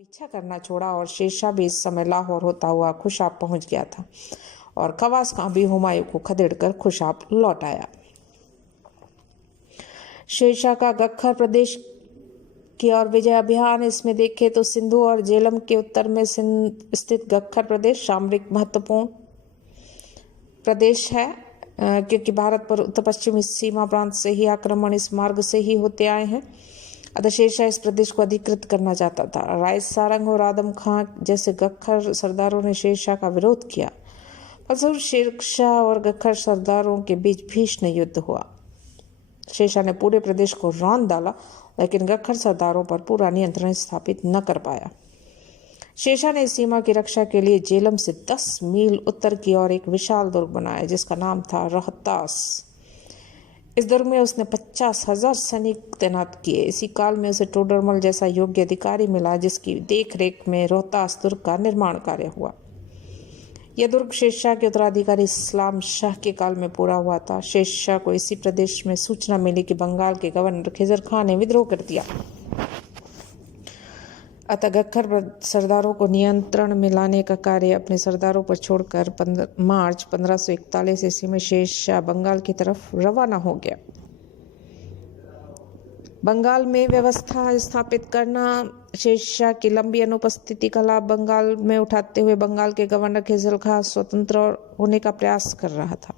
पीछा करना छोड़ा और शेरशाह भी इस समय लाहौर होता हुआ खुशाब पहुंच गया था और खवास खां भी हुमायूं को खदेड़कर खुशाब लौट आया। शेरशाह का गख्खर प्रदेश की और विजय अभियान इसमें देखें तो सिंधु और झेलम के उत्तर में स्थित गख्खर प्रदेश सामरिक महत्वपूर्ण प्रदेश है, क्योंकि भारत पर उत्तर पश्चिमी सीमा प्रांत से ही आक्रमण इस मार्ग से ही होते आए हैं। अतः शेरशाह इस प्रदेश को अधिकृत करना चाहता था। राय सारंग और आदम खां जैसे गख्खर सरदारों ने शेरशाह का विरोध किया। फलस्वरूप शेरशाह और गख्खर सरदारों के बीच भीषण युद्ध हुआ। शेरशाह ने पूरे प्रदेश को रौंद डाला, लेकिन गख्खर सरदारों पर पूरा नियंत्रण स्थापित न कर पाया। शेरशाह ने इस सीमा की रक्षा के लिए झेलम से 10 मील उत्तर की ओर एक विशाल दुर्ग बनाया, जिसका नाम था रोहतास। इस दुर्ग में उसने 50,000 सैनिक तैनात किए। इसी काल में उसे टोडरमल जैसा योग्य अधिकारी मिला, जिसकी देखरेख में रोहतास दुर्ग का निर्माण कार्य हुआ। यह दुर्ग शेरशाह के उत्तराधिकारी इस्लाम शाह के काल में पूरा हुआ था। शेरशाह को इसी प्रदेश में सूचना मिली कि बंगाल के गवर्नर खिजर खां ने विद्रोह कर दिया। अतः गख्खर सरदारों को नियंत्रण में लाने का कार्य अपने सरदारों पर छोड़कर मार्च 1541 ईस्वी में शेरशाह बंगाल की तरफ रवाना हो गया। बंगाल में व्यवस्था स्थापित करना शेरशाह की लंबी अनुपस्थिति का लाभ बंगाल में उठाते हुए बंगाल के गवर्नर खिजर खां स्वतंत्र होने का प्रयास कर रहा था।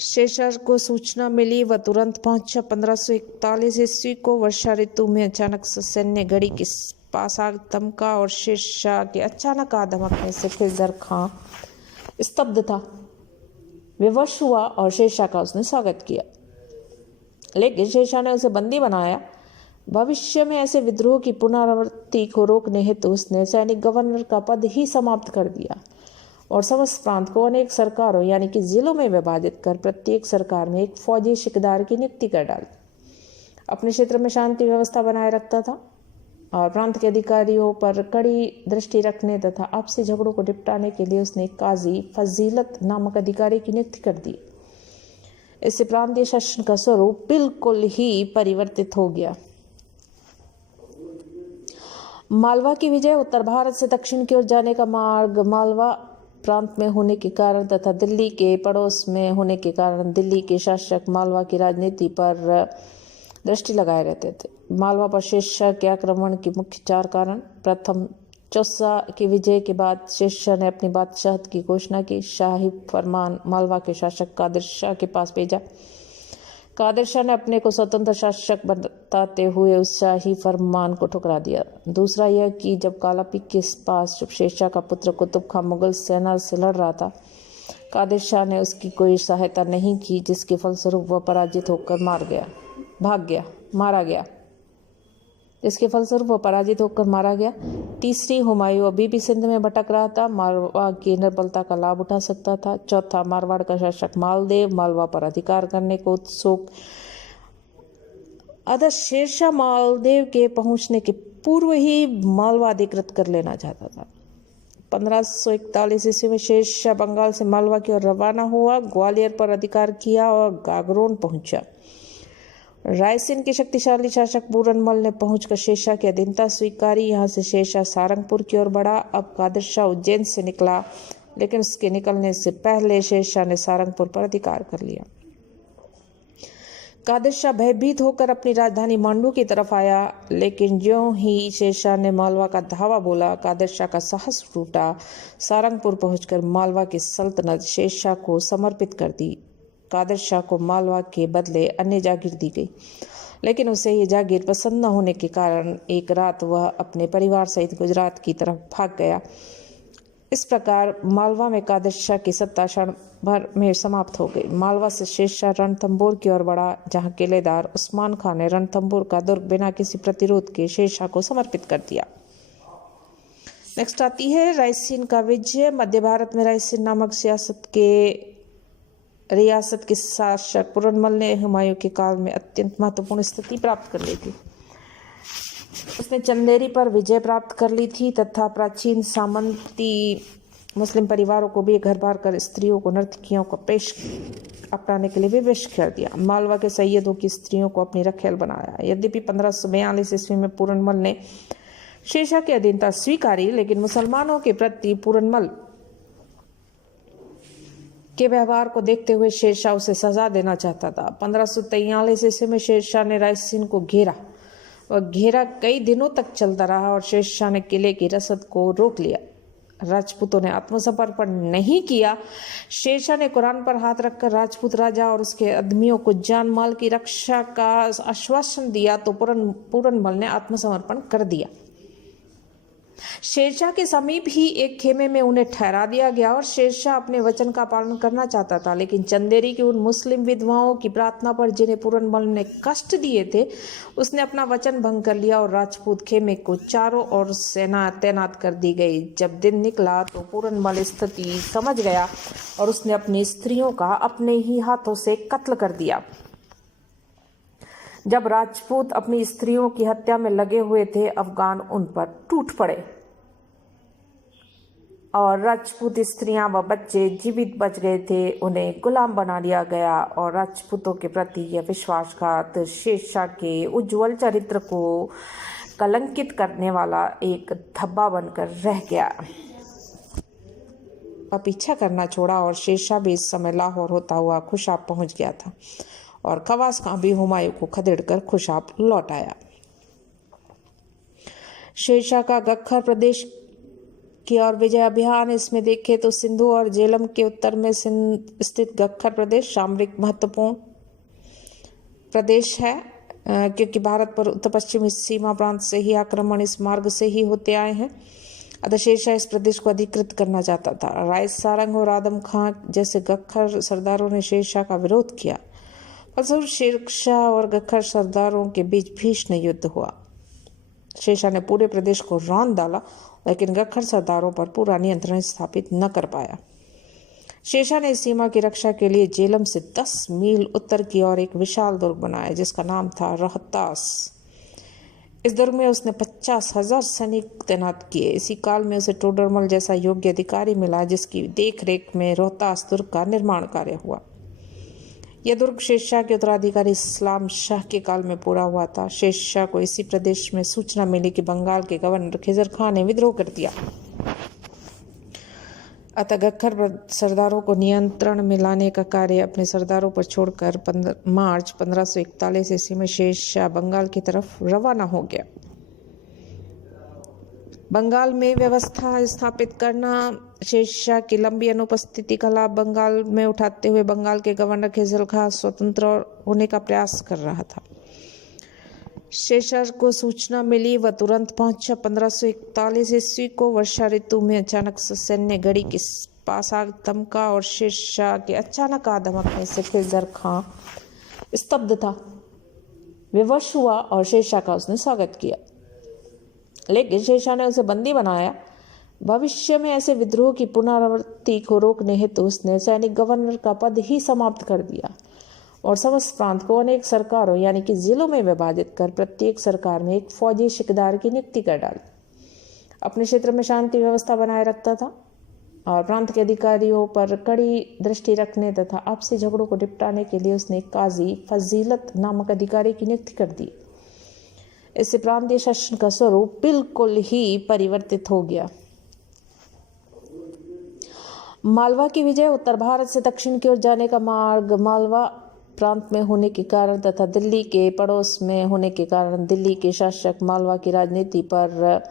शेरशाह को सूचना मिली, वह तुरंत पहुंचा। 1541 ईस्वी को वर्षा ऋतु में अचानक सैन्य घड़ी के पास आ धमका और शेरशाह के अचानक आ धमकने से खिजर खां स्तब्ध था। विवश हुआ और शेरशाह का उसने स्वागत किया, लेकिन शेरशाह ने उसे बंदी बनाया। भविष्य में ऐसे विद्रोह की पुनरावृत्ति को रोकने हेतु उसने सैनिक गवर्नर का पद ही समाप्त कर दिया और समस्त प्रांत को अनेक सरकारों यानी कि जिलों में विभाजित कर प्रत्येक सरकार में एक फौजी शिकदार की नियुक्ति कर डाली। अपने क्षेत्र में शांति व्यवस्था बनाए रखता था और प्रांत के अधिकारियों पर कड़ी दृष्टि रखने तथा आपसी झगड़ों को निपटाने के लिए उसने काजी फजीलत नामक अधिकारी की नियुक्ति कर दी। इससे प्रांतीय शासन का स्वरूप बिल्कुल ही परिवर्तित हो गया। मालवा की विजय उत्तर भारत से दक्षिण की ओर जाने का मार्ग मालवा प्रांत में होने के कारण तथा दिल्ली के पड़ोस में होने के कारण दिल्ली के शासक मालवा की राजनीति पर दृष्टि लगाए रहते थे। मालवा पर शेरशाह के आक्रमण के मुख्य 4 कारण। प्रथम, चौसा की विजय के बाद शेरशाह ने अपनी बादशाहत की घोषणा की। शाही फरमान मालवा के शासक कादिर शाह के पास भेजा। कादिर शाह ने अपने को स्वतंत्र शासक बताते हुए उस शाही फरमान को ठुकरा दिया। दूसरा यह कि जब कालापीक के पास जब शेरशाह का पुत्र कुतुब खां मुगल सेना से लड़ रहा था, कादिर शाह ने उसकी कोई सहायता नहीं की, जिसके फलस्वरूप वह पराजित होकर मारा गया। तीसरी, हुमायूं अभी भी सिंध में भटक रहा था, मालवा की निर्बलता का लाभ उठा सकता था। चौथा, मारवाड़ का शासक मालदेव मालवा पर अधिकार करने को उत्सुक। अतः शेरशाह मालदेव के पहुंचने के पूर्व ही मालवा अधिकृत कर लेना चाहता था। 1541 ईस्वी में शेरशाह बंगाल से मालवा की ओर रवाना हुआ, ग्वालियर पर अधिकार किया और गागरोन पहुंचा। रायसेन के शक्तिशाली शासक पूरनमल ने पहुंचकर शेरशाह की अधीनता स्वीकारी। यहाँ से शेरशाह सारंगपुर की ओर बढ़ा। अब कादिर शाह उज्जैन से निकला, लेकिन उसके निकलने से पहले शेरशाह ने सारंगपुर पर अधिकार कर लिया। कादिर शाह भयभीत होकर अपनी राजधानी मांडू की तरफ आया, लेकिन ज्यों ही शेरशाह ने मालवा का धावा बोला, कादिर शाह का साहस टूटा। सारंगपुर पहुंचकर मालवा की सल्तनत शेरशाह को समर्पित कर दी। कादिर शाह को मालवा के बदले अन्य जागीर दी गई, लेकिन उसे ये जागीर पसंद न होने के कारण एक रात वह अपने परिवार सहित गुजरात की तरफ भाग गया। इस प्रकार मालवा में कादिर शाह की सत्ता क्षण भर में समाप्त हो गई। मालवा से शेरशाह रणथंभौर की ओर बढ़ा, जहां किलेदार उस्मान खान ने रणथंभौर का दुर्ग बिना किसी प्रतिरोध के शेरशाह को समर्पित कर दिया। नेक्स्ट आती है रायसेन का विजय। मध्य भारत में रायसेन नामक रियासत के शासक पूरनमल ने हुमायूं के काल में अत्यंत महत्वपूर्ण स्थिति प्राप्त कर ली थी। उसने चंदेरी पर विजय प्राप्त कर ली थी तथा प्राचीन सामंती मुस्लिम परिवारों को भी घर बार कर स्त्रियों को नर्तकियों को पेश अपनाने के लिए विवश कर दिया। मालवा के सैयदों की स्त्रियों को अपनी रखेल बनाया। यद्यपि 1542 ईस्वी में पूरनमल ने शेरशाह की अधीनता स्वीकारी, लेकिन मुसलमानों के प्रति पूरनमल के व्यवहार को देखते हुए शेरशाह उसे सजा देना चाहता था। 1543 ईस्वी में शेरशाह ने रायसीन को घेरा। वह घेरा कई दिनों तक चलता रहा और शेरशाह ने किले की रसद को रोक लिया। राजपूतों ने आत्मसमर्पण नहीं किया। शेरशाह ने कुरान पर हाथ रखकर राजपूत राजा और उसके आदमियों को जान माल की रक्षा का आश्वासन दिया तो पूरनमल ने आत्मसमर्पण कर दिया। शेरशाह के समीप ही एक खेमे में उन्हें ठहरा दिया गया और शेरशाह अपने वचन का पालन करना चाहता था, लेकिन चंदेरी की उन मुस्लिम विधवाओं की प्रार्थना पर जिन्हें पूरनमल ने कष्ट दिए थे, उसने अपना वचन भंग कर लिया और राजपूत खेमे को चारों ओर सेना तैनात कर दी गई। जब दिन निकला तो पूरनमल स्थिति समझ गया और उसने अपनी स्त्रियों का अपने ही हाथों से कत्ल कर दिया। जब राजपूत अपनी स्त्रियों की हत्या में लगे हुए थे, अफगान उन पर टूट पड़े और राजपूत स्त्रियां व बच्चे जीवित बच गए थे। उन्हें गुलाम बना लिया गया और राजपूतों के प्रति यह विश्वासघात शेरशाह के उज्जवल चरित्र को कलंकित करने वाला एक धब्बा बनकर रह गया। पीछा करना छोड़ा और शेरशाह भी इस समय लाहौर होता हुआ खुशाब पहुंच गया था और खवास खां भी हुमायूं को खदेड़कर खुशाब लौट आया। शेरशाह का गख्खर प्रदेश की और विजय अभियान इसमें देखें तो सिंधु और झेलम के उत्तर में स्थित गख्खर प्रदेश सामरिक महत्वपूर्ण प्रदेश है, क्योंकि भारत पर उत्तर पश्चिमी सीमा प्रांत से ही आक्रमण इस मार्ग से ही होते आए हैं। अतः शेरशाह इस प्रदेश को अधिकृत करना चाहता था। राय सारंग और आदम खां जैसे गख्खर सरदारों ने शेरशाह का विरोध किया। फलस्वरूप शेरशाह और गख्खर सरदारों के बीच भीषण युद्ध हुआ। शेरशाह ने पूरे प्रदेश को रौंद डाला, लेकिन गख्खर सरदारों पर पूरा नियंत्रण स्थापित न कर पाया। शेरशाह ने इस सीमा की रक्षा के लिए झेलम से 10 मील उत्तर की ओर एक विशाल दुर्ग बनाया, जिसका नाम था रोहतास। इस दुर्ग में उसने 50,000 सैनिक तैनात किए। इसी काल में उसे टोडरमल जैसा योग्य अधिकारी मिला, जिसकी देखरेख में रोहतास दुर्ग का निर्माण कार्य हुआ। यह दुर्ग शेरशाह के उत्तराधिकारी इस्लाम शाह के काल में पूरा हुआ था। शेरशाह को इसी प्रदेश में सूचना मिली कि बंगाल के गवर्नर खिजर खां ने विद्रोह कर दिया। अतः गख्खर सरदारों को नियंत्रण में लाने का कार्य अपने सरदारों पर छोड़कर मार्च 1541 ईस्वी में शेरशाह बंगाल की तरफ रवाना हो गया। बंगाल में व्यवस्था स्थापित करना शेरशाह की लंबी अनुपस्थिति का लाभ बंगाल में उठाते हुए बंगाल के गवर्नर खिजर खां स्वतंत्र होने का प्रयास कर रहा था। शेरशाह को सूचना मिली, वह तुरंत पहुंचा। 1541 ईस्वी को वर्षा ऋतु में अचानक से सैन्य गढ़ी के पास आग धमका और शेरशाह के अचानक आ धमकने से खिजर खां स्तब्ध था। विवश हुआ और शेरशाह का उसने स्वागत किया, लेकिन शेरशाह ने उसे बंदी बनाया। भविष्य में ऐसे विद्रोह की पुनरावृत्ति को रोकने हेतु उसने सैनिक गवर्नर का पद ही समाप्त कर दिया और समस्त प्रांत को अनेक सरकारों यानी कि जिलों में विभाजित कर प्रत्येक सरकार में एक फौजी शिकदार की नियुक्ति कर डाली। अपने क्षेत्र में शांति व्यवस्था बनाए रखता था और प्रांत के अधिकारियों पर कड़ी दृष्टि रखने तथा आपसी झगड़ों को निपटाने के लिए उसने काजी फजीलत नामक अधिकारी की नियुक्ति कर दी। इससे प्रांतीय शासन का स्वरूप बिल्कुल ही परिवर्तित हो गया। मालवा की विजय, उत्तर भारत से दक्षिण की ओर जाने का मार्ग मालवा प्रांत में होने के कारण तथा दिल्ली के पड़ोस में होने के कारण दिल्ली के शासक मालवा की राजनीति पर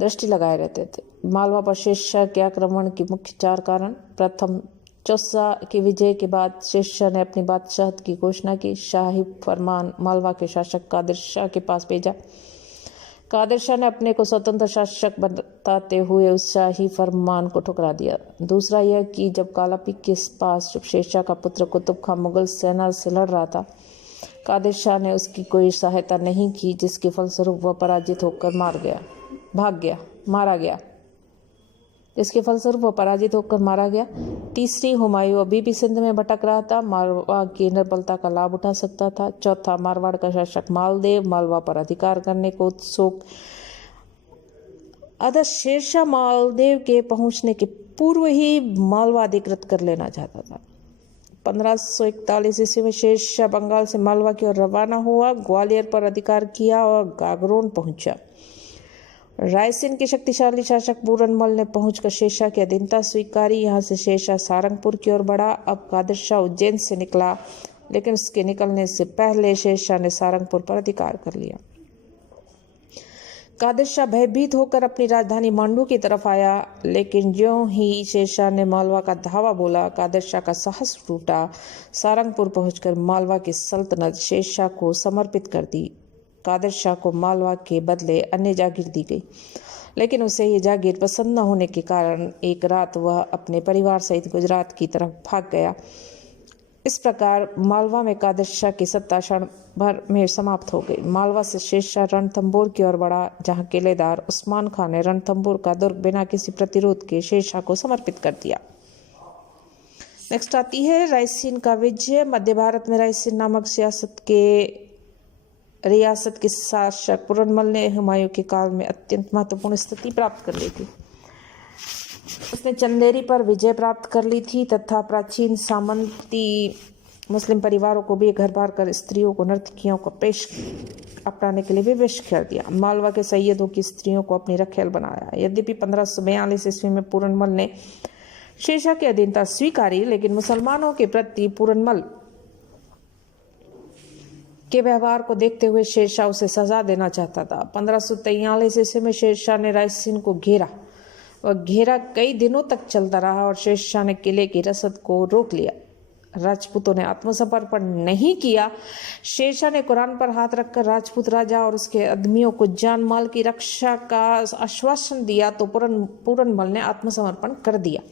दृष्टि लगाए रहते थे। मालवा पर शेरशाह के आक्रमण के मुख्य 4 कारण। प्रथम, चौसा की विजय के बाद शेरशाह ने अपनी बादशाहत की घोषणा की। शाही फरमान मालवा के शासक कादिर शाह के पास भेजा। कादिर शाह ने अपने को स्वतंत्र शासक बताते हुए उस शाही फरमान को ठुकरा दिया। दूसरा यह कि जब कालापीक के पास जब शेरशाह का पुत्र कुतुब खां मुगल सेना से लड़ रहा था, कादिर शाह ने उसकी कोई सहायता नहीं की, जिसके फलस्वरूप वह पराजित होकर मारा गया। तीसरी, हुमायूं अभी भी सिंध में भटक रहा था, मारवाड़ की निर्बलता का लाभ उठा सकता था। चौथा, मारवाड़ का शासक मालदेव मालवा पर अधिकार करने को उत्सुक। अतः शेरशाह मालदेव के पहुंचने के पूर्व ही मालवा अधिकृत कर लेना चाहता था। 1541 ईस्वी में शेरशाह बंगाल से मालवा की ओर रवाना हुआ, ग्वालियर पर अधिकार किया और गागरोन पहुंचा। रायसेन के शक्तिशाली शासक पूरनमल ने पहुंचकर शेरशाह की अधीनता स्वीकारी। यहाँ से शेरशाह सारंगपुर की ओर बढ़ा। अब कादिर शाह उज्जैन से निकला, लेकिन उसके निकलने से पहले शेरशाह ने सारंगपुर पर अधिकार कर लिया। कादिर शाह भयभीत होकर अपनी राजधानी मांडू की तरफ आया, लेकिन ज्यों ही शेरशाह ने मालवा का धावा बोला, कादिर शाह का साहस टूटा। सारंगपुर पहुंचकर मालवा की सल्तनत शेरशाह को समर्पित कर दी। कादिर शाह को मालवा के बदले अन्य जागीर दी गई, लेकिन उसे ये जागीर पसंद न होने के कारण एक रात वह अपने परिवार सहित गुजरात की तरफ भाग गया। इस प्रकार मालवा में कादिर शाह की सत्ता क्षण भर में समाप्त हो गई। मालवा से शेरशाह रणथंभौर की ओर बढ़ा, जहां किलेदार उस्मान खान ने रणथंभौर का दुर्ग बिना किसी प्रतिरोध के शेरशाह को समर्पित कर दिया। नेक्स्ट आती है रायसीन का विजय। मध्य भारत में रायसीन नामक रियासत के शासक पूरनमल ने हुमायूं के काल में अत्यंत महत्वपूर्ण स्थिति प्राप्त कर ली थी। उसने चंदेरी पर विजय प्राप्त कर ली थी तथा प्राचीन सामंती मुस्लिम परिवारों को भी घर बार कर स्त्रियों को नर्तकियों को पेश अपनाने के लिए विवश कर दिया। मालवा के सैयदों की स्त्रियों को अपनी रखेल बनाया। यद्यपि 1542 ईस्वी में पूरनमल ने शेरशाह की अधीनता स्वीकारी, लेकिन मुसलमानों के प्रति पूरनमल के व्यवहार को देखते हुए शेरशाह उसे सजा देना चाहता था। 1543 ईस्वी में शेरशाह ने रायसीन को घेरा। वह घेरा कई दिनों तक चलता रहा और शेरशाह ने किले की रसद को रोक लिया। राजपूतों ने आत्मसमर्पण नहीं किया। शेरशाह ने कुरान पर हाथ रखकर राजपूत राजा और उसके आदमियों को जान माल की रक्षा का आश्वासन दिया तो पूरनमल ने आत्मसमर्पण कर दिया।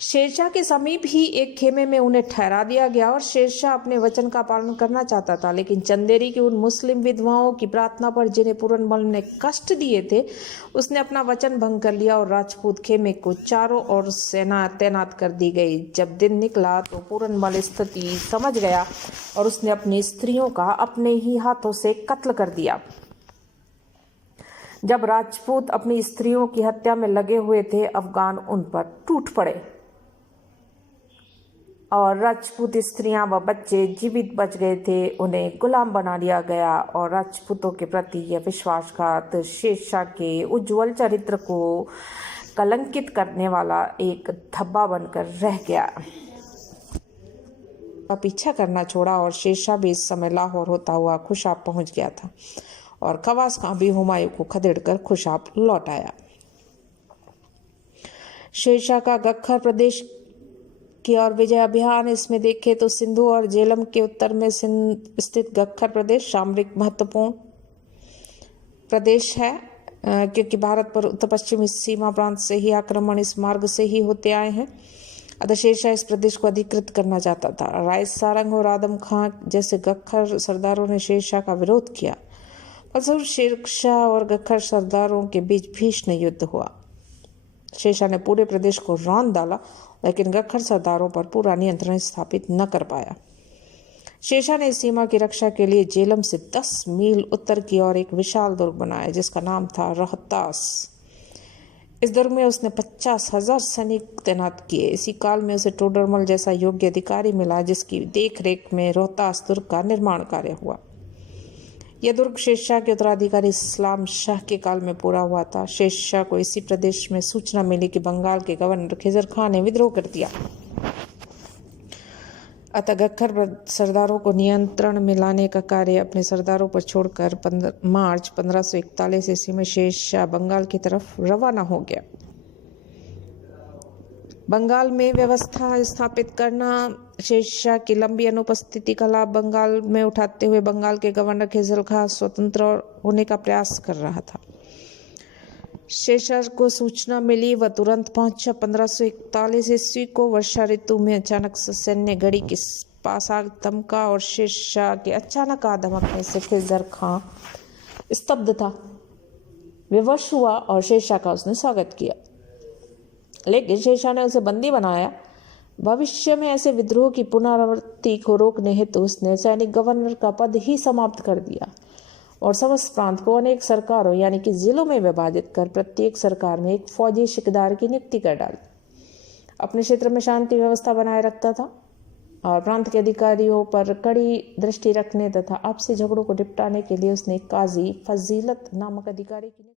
शेरशाह के समीप ही एक खेमे में उन्हें ठहरा दिया गया और शेरशाह अपने वचन का पालन करना चाहता था, लेकिन चंदेरी की उन मुस्लिम विधवाओं की प्रार्थना पर जिन्हें पूरनमल ने कष्ट दिए थे, उसने अपना वचन भंग कर लिया और राजपूत खेमे को चारों ओर सेना तैनात कर दी गई। जब दिन निकला तो पूरनमल स्थिति समझ गया और उसने अपनी स्त्रियों का अपने ही हाथों से कत्ल कर दिया। जब राजपूत अपनी स्त्रियों की हत्या में लगे हुए थे, अफगान उन पर टूट पड़े और राजपूत स्त्रियां व बच्चे जीवित बच गए थे। उन्हें गुलाम बना लिया गया और राजपूतों के प्रति यह विश्वासघात शेरशाह के उज्जवल चरित्र को कलंकित करने वाला एक धब्बा बनकर रह गया। पीछा करना छोड़ा और शेरशाह भी इस समय लाहौर होता हुआ खुशाब पहुंच गया था और खवास खां भी हुमायूं को खदेड़कर खुशाब लौट आया। शेरशाह का गख्खर प्रदेश की ओर विजय अभियान। इसमें देखें तो सिंधु और झेलम के उत्तर में स्थित गख्खर प्रदेश सामरिक महत्वपूर्ण प्रदेश है, क्योंकि भारत पर उत्तर पश्चिमी सीमा प्रांत से ही आक्रमण इस मार्ग से ही होते आए हैं। अतः शेरशाह इस प्रदेश को अधिकृत करना चाहता था। राय सारंग और आदम खां जैसे गख्खर सरदारों ने शेरशाह का विरोध किया। फलस्वरूप शेरशाह और गख्खर सरदारों के बीच भीषण युद्ध हुआ। शेरशाह ने पूरे प्रदेश को रौंद डाला, लेकिन गख्खर सरदारों पर पूरा नियंत्रण स्थापित न कर पाया। शेरशाह ने इस सीमा की रक्षा के लिए झेलम से 10 मील उत्तर की ओर एक विशाल दुर्ग बनाया, जिसका नाम था रोहतास। इस दुर्ग में उसने 50,000 सैनिक तैनात किए। इसी काल में उसे टोडरमल जैसा योग्य अधिकारी मिला, जिसकी देखरेख में रोहतास दुर्ग का निर्माण कार्य हुआ। यह दुर्ग शेरशाह के उत्तराधिकारी इस्लाम शाह के काल में पूरा हुआ था। शेरशाह को इसी प्रदेश में सूचना मिली कि बंगाल के गवर्नर खिजर खां ने विद्रोह कर दिया। अतः गख्खर सरदारों को नियंत्रण में लाने का कार्य अपने सरदारों पर छोड़कर मार्च 1541 ईस्वी में शेरशाह बंगाल की तरफ रवाना हो गया। बंगाल में व्यवस्था स्थापित करना। शेरशाह की लंबी अनुपस्थिति का लाभ बंगाल में उठाते हुए बंगाल के गवर्नर खिजर खां स्वतंत्र होने का प्रयास कर रहा था। शेरशाह को सूचना मिली, वह तुरंत पहुंचा। 1541 ईस्वी को वर्षा ऋतु में अचानक से सैन्य गढ़ी के पास आग धमका और शेरशाह के अचानक आ धमकने से खिजर खां स्तब्ध था। विवश हुआ और शेरशाह का उसने स्वागत किया, लेकिन शेरशाह ने उसे बंदी बनाया। भविष्य में ऐसे विद्रोह की पुनरावृत्ति को रोकने हेतु उसने सैनिक गवर्नर का पद ही समाप्त कर दिया और समस्त प्रांत को अनेक सरकारों यानी कि जिलों में विभाजित कर प्रत्येक सरकार में एक फौजी शिकदार की नियुक्ति कर डाली। अपने क्षेत्र में शांति व्यवस्था बनाए रखता था। और प्रांत के अधिकारियों पर कड़ी दृष्टि रखने तथा आपसी झगड़ों को निपटाने के लिए उसने काजी फजीलत नामक अधिकारी की